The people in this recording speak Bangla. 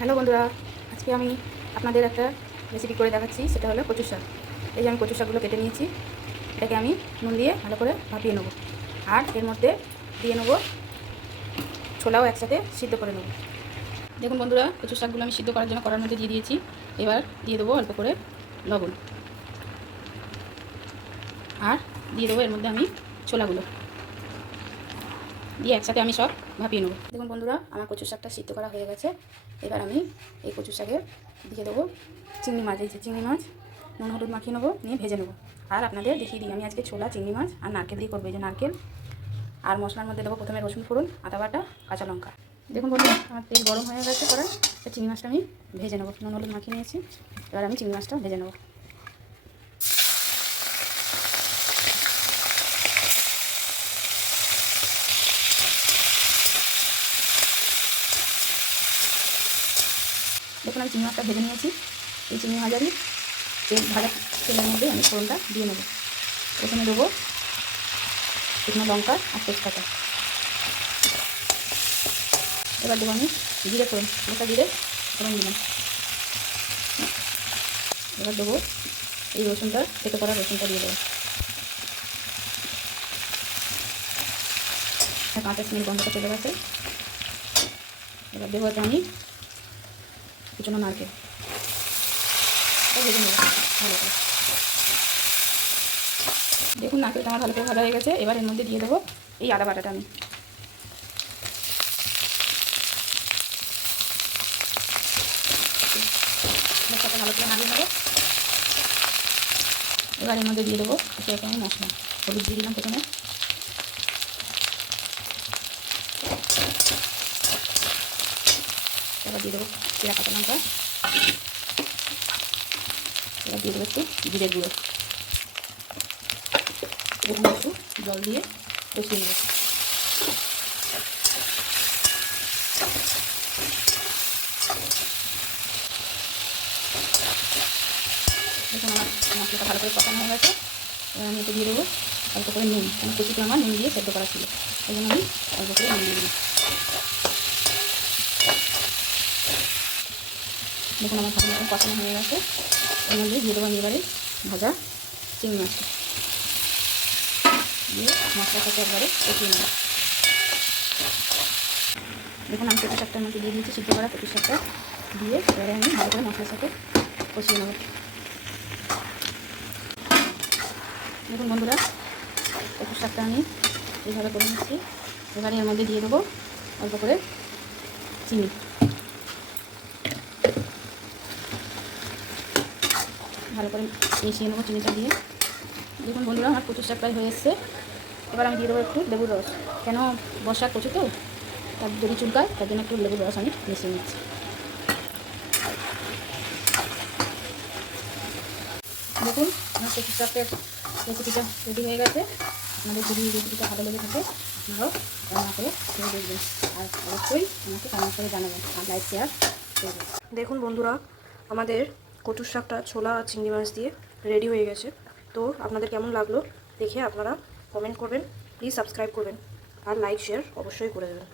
হ্যালো বন্ধুরা, আজকে আমি আপনাদের একটা রেসিপি করে দেখাচ্ছি। সেটা হলো কচুর শাক। এই যে আমি কচুর শাকগুলো কেটে নিয়েছি। এটাকে আমি নুন দিয়ে ভালো করে ভাপিয়ে নেব, আর এর মধ্যে দিয়ে নেব ছোলাও একসাথে সিদ্ধ করে নেব। দেখুন বন্ধুরা, কচুর শাকগুলো আমি সিদ্ধ করার জন্য কড়ার মধ্যে দিয়ে দিয়েছি। এবার দিয়ে দেবো অল্প করে লবণ, আর দিয়ে দেবো এর মধ্যে আমি ছোলাগুলো দিয়ে একসাথে আমি সব ভাপিয়ে নেব। দেখুন বন্ধুরা, আমার কচুর শাকটা সিদ্ধ করা হয়ে গেছে। এবার আমি এই কচুর শাকে দিয়ে দেবো চিংড়ি মাছ। এই যে চিংড়ি মাছ নুন হলুদ মাখিয়ে নেবো, নিয়ে ভেজে নেবো। আর আপনাদের দেখিয়ে দিই, আমি আজকে ছোলা, চিংড়ি মাছ আর নারকেল দিয়ে করবো। এই যে নারকেল, আর মশলার মধ্যে দেবো প্রথমে রসুন ফোড়ন, আদা বাটা, কাঁচা লঙ্কা। দেখুন বন্ধুরা, আমার তেল গরম হয়ে গেছে কড়াই। চিংড়ি মাছটা আমি ভেজে নেবো, নুন হলুদ মাখিয়ে নিয়েছি। এবার আমি চিংড়ি মাছটা ভেজে নেবো। দেখুন আমি চিংড়ি মাছটা ভেজে নিয়েছি। এই চিংড়ি ভাজারই ভাজা তেলের মধ্যে আমি ফোড়নটা দিয়ে নেব। প্রথমে দেবো শুকনো লঙ্কা আর তেজপাতা। এবার দেবো আমি জিরে ফোড়ন, গোটা জিরে ফোড়ন দিলাম। এবার দেবো এই রসুনটা, কেটে করা রসুনটা দিয়ে দেবো। কাঁচা স্মেল গন্ধটা চলে গেছে। এবার দেবো আমি কুচনো নারকেল, ভেজে নেবো ভালো করে। দেখুন নারকেলটা আমার ভালো করে ভাজা হয়ে গেছে। এবার এর মধ্যে দিয়ে দেবো এই আদা বাটাটা। আমি সাথে ভালো করে নাড়িয়ে নেবো। এবার এর মধ্যে দিয়ে দেবো একটু আমি মশলা, হলুদ দিয়ে দিলাম প্রথমে। এবার দিয়ে দেবো জিরা, কাঁচা লঙ্কা। এবার দিয়ে দেবো একটু জিরের গুঁড়ো। এখানে একটু জল দিয়ে কষিয়ে নেব। দেখুন আমার মশলাটা ভালো করে কষানো হয়ে গেছে। এবার আমি একটু দিয়ে দেবো অল্প করে নুন, কারণ কচুটা আমার নুন দিয়ে সেদ্ধ করা ছিল, এই জন্য আমি অল্প করে নুন দিয়ে দিই। দেখুন আমার ভালো মতো কষানো হয়ে গেছে। এর মধ্যে দিয়ে দেবো আমি এবারে ভাজা চিংড়ি মাছটা দিয়ে মশলার সাথে একবারে কষিয়ে নেব। দেখুন আমি কচু শাকটার মধ্যে দিয়ে দিয়েছি সিদ্ধ করা কচু শাকটা দিয়ে, এবারে আমি ভালো করে মশলার সাথে কষিয়ে নেব। দেখুন বন্ধুরা, কচু শাকটা আমি এইভাবে করে নিচ্ছি। এবারে এর মধ্যে দিয়ে দেবো অল্প করে চিনি। ভালো করে মিশিয়ে নেবো চিনিটা দিয়ে। দেখুন বন্ধুরা, আমার কচু শাক প্রায় হয়ে এসছে। এবার আমি দিয়ে দেবো একটু লেবুর রস, কেন বর্ষার কচু তো, তার যদি চুলকায় তার জন্য একটু লেবুর রস আমি মিশিয়ে নিচ্ছি। দেখুন আমার কচু শাকের রেসিপিটা রেডি হয়ে গেছে। আপনাদের যদি রেসিপিটা ভালো লেগে থাকে আপনারাও রান্না করে খেয়ে দেখবেন, আর অবশ্যই আমাকে কমেন্ট করে জানাবেন, আর লাইক শেয়ার করবেন। দেখুন বন্ধুরা, আমাদের কচুর শাকটা ছোলা আর চিংড়ি মাছ দিয়ে রেডি হয়ে গেছে। তো আপনাদের কেমন লাগলো দেখে আপনারা কমেন্ট করবেন, প্লিজ সাবস্ক্রাইব করবেন, আর লাইক শেয়ার অবশ্যই করে দেবেন।